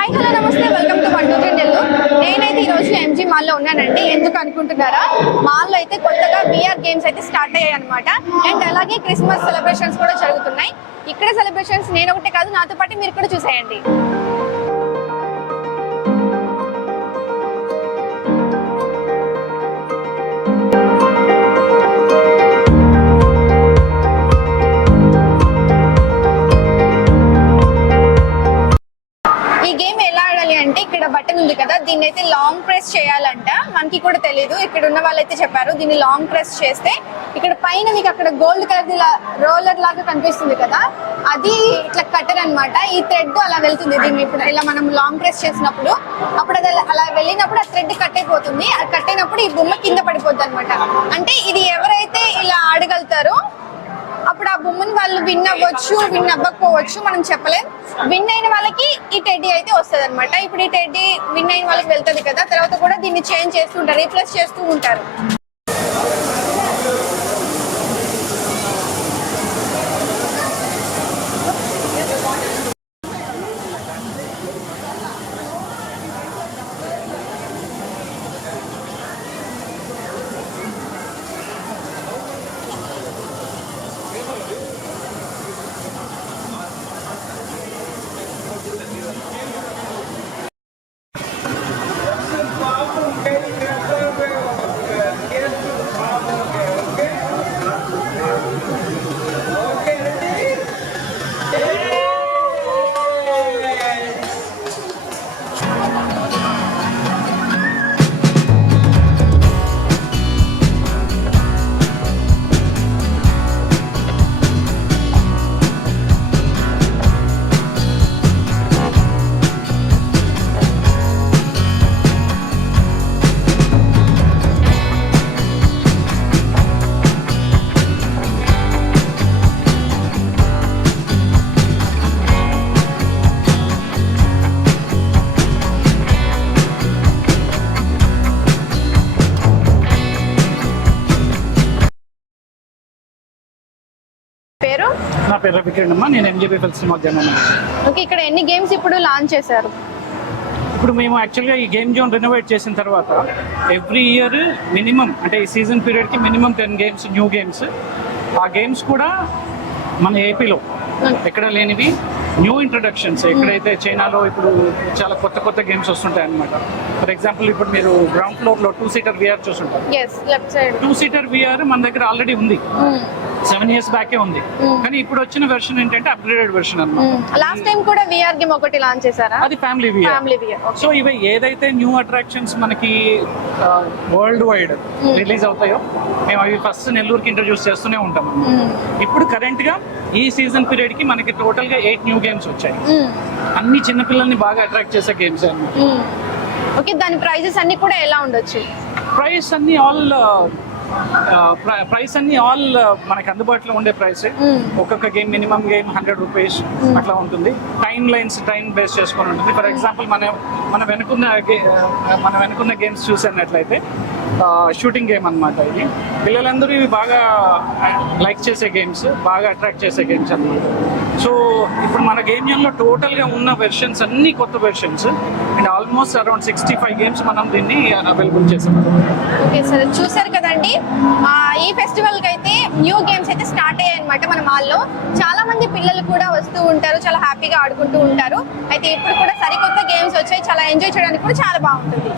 Hi hello నమస్తే welcome to one two three నెల్లు నేనైతే ఈరోజు ఎంజీ మాల్లో ఉన్నానండి. ఎందుకు అనుకుంటున్నారా? మాల్లో అయితే కొత్తగా బీఆర్ గేమ్స్ అయితే స్టార్ట్ అయ్యాయి అనమాట అండ్ అలాగే క్రిస్మస్ సెలబ్రేషన్స్ కూడా జరుగుతున్నాయి. ఇక్కడ సెలబ్రేషన్స్ నేను ఒకటే కాదు నాతో పాటు మీరు కూడా చూసేయండి. ఈ గేమ్ ఎలా ఆడాలి అంటే ఇక్కడ బటన్ ఉంది కదా దీన్ని అయితే లాంగ్ ప్రెస్ చేయాలంట. మనకి కూడా తెలియదు ఇక్కడ ఉన్న వాళ్ళైతే చెప్పారు దీన్ని లాంగ్ ప్రెస్ చేస్తే ఇక్కడ పైన మీకు అక్కడ గోల్డ్ కలర్ రోలర్ లాగా కనిపిస్తుంది కదా అది ఇట్లా కట్టర్ అన్నమాట. ఈ థ్రెడ్ అలా వెళ్తుంది దీన్ని ఇప్పుడు ఇలా మనం లాంగ్ ప్రెస్ చేసినప్పుడు అప్పుడు అది అలా- అలా వెళ్ళినప్పుడు ఆ థ్రెడ్ కట్ అయిపోతుంది. అది కట్ అయినప్పుడు ఈ బొమ్మ కింద పడిపోద్ది అనమాట అంటే ఇది ఎవరైతే ఇలా ఆడగలుగుతారో అప్పుడు ఆ బొమ్మని వాళ్ళు విన్ అవ్వచ్చు విన్ అవ్వకపోవచ్చు మనం చెప్పలేం. విన్ అయిన వాళ్ళకి ఈ టెడ్డీ అయితే వస్తుంది అనమాట ఇప్పుడు ఈ టెడ్డీ విన్ అయిన వాళ్ళకి వెళ్తుంది కదా తర్వాత కూడా దీన్ని చేంజ్ చేస్తూ ఉంటారు రీప్లేస్ చేస్తూ ఉంటారు. పేరు? నా పేరు రవికిరణ్ అమ్మ నేను ఎంజేపీ ఫిల్ సినిమా జనరల్ ఓకే ఇక్కడ ఎన్ని గేమ్స్ ఇప్పుడు లాంచ్ చేశారు? ఇప్పుడు మేము యాక్చువల్గా ఈ గేమ్ జోన్ రెనోవేట్ చేసిన తర్వాత ఎవ్రీ ఇయర్ మినిమం అంటే ఈ season పీరియడ్కి minimum ten games new games ఆ గేమ్స్ కూడా మన ఏపీలో ఎక్కడ లేనివి న్యూ ఇంట్రడక్షన్స్ ఎక్కడైతే చైనాలో ఇప్పుడు చాలా కొత్త కొత్త గేమ్స్ వస్తుంటాయి అనమాట ఫర్ ఎగ్జాంపుల్ ఇప్పుడు మీరు గ్రౌండ్ ఫ్లోర్లో two seater VR side two seater VR మన దగ్గర ఆల్రెడీ ఉంది. సెవెన్ ఇయర్స్ బ్యాకే ఉంది. కానీ ఇప్పుడు వచ్చిన వెర్షన్ ఏంటంటే అప్గ్రేడెడ్ వెర్షన్ అన్నమాట. లాస్ట్ టైం కూడా విఆర్ గేమ్ ఒకటి లాంచ్ చేశారా? అది ఫ్యామిలీ విఆర్ సో ఇవి ఏదైతే న్యూ అట్రాక్షన్స్ మనకి వరల్డ్ వైడ్ రిలీజ్ అవుతాయో మేము అవి ఫస్ట్ నెల్లూరుకి ఇంట్రడ్యూస్ చేస్తూనే ఉంటాం ఇప్పుడు కరెంట్గా ఈ సీజన్ పీరియడ్కి మనకి టోటల్గా ఎయిట్ న్యూ గేమ్స్ వచ్చాయి. అన్ని చిన్నపిల్లల్ని బాగా అట్రాక్ట్ చేసే గేమ్స్ అన్నమాట. ఓకే దాని ప్రైజెస్ అన్ని కూడా ఎలా ఉండొచ్చు? ప్రైస్ అన్ని ఆల్ ప్రైస్ అన్ని ఆల్ మనకి అందుబాటులో ఉండే ప్రైస్. ఒక్కొక్క game minimum game hundred rupees అట్లా ఉంటుంది. టైం లైన్స్ టైం బేస్ చేసుకొని ఉంటుంది. ఫర్ ఎగ్జాంపుల్ మన మన వెనుకున్న మన వెనుకున్న గేమ్స్ చూసినట్లయితే షూటింగ్ గేమ్ అన్నమాట ఇది. పిల్లలందరూ ఇవి బాగా లైక్ చేసే గేమ్స్ బాగా అట్రాక్ట్ చేసే గేమ్స్ అన్నమాట. సో ఇప్పుడు మన గేమ్ జోన్లో టోటల్గా ఉన్న వెర్షన్స్ అన్ని కొత్త versions and almost around sixty five games మనం దీన్ని అవైలబుల్ చేసాం. Okay sir. చూసారు కదండి? ఈ ఫెస్టివల్కి అయితే న్యూ గేమ్స్ అయితే స్టార్ట్ అయ్యాయి అనమాట మన మాల్లో. చాలా మంది పిల్లలు కూడా వస్తూ ఉంటారు చాలా హ్యాపీగా ఆడుకుంటూ ఉంటారు. అయితే ఇప్పుడు కూడా సరికొత్త గేమ్స్ వచ్చాయి చాలా ఎంజాయ్ చేయడానికి కూడా చాలా బాగుంటుంది.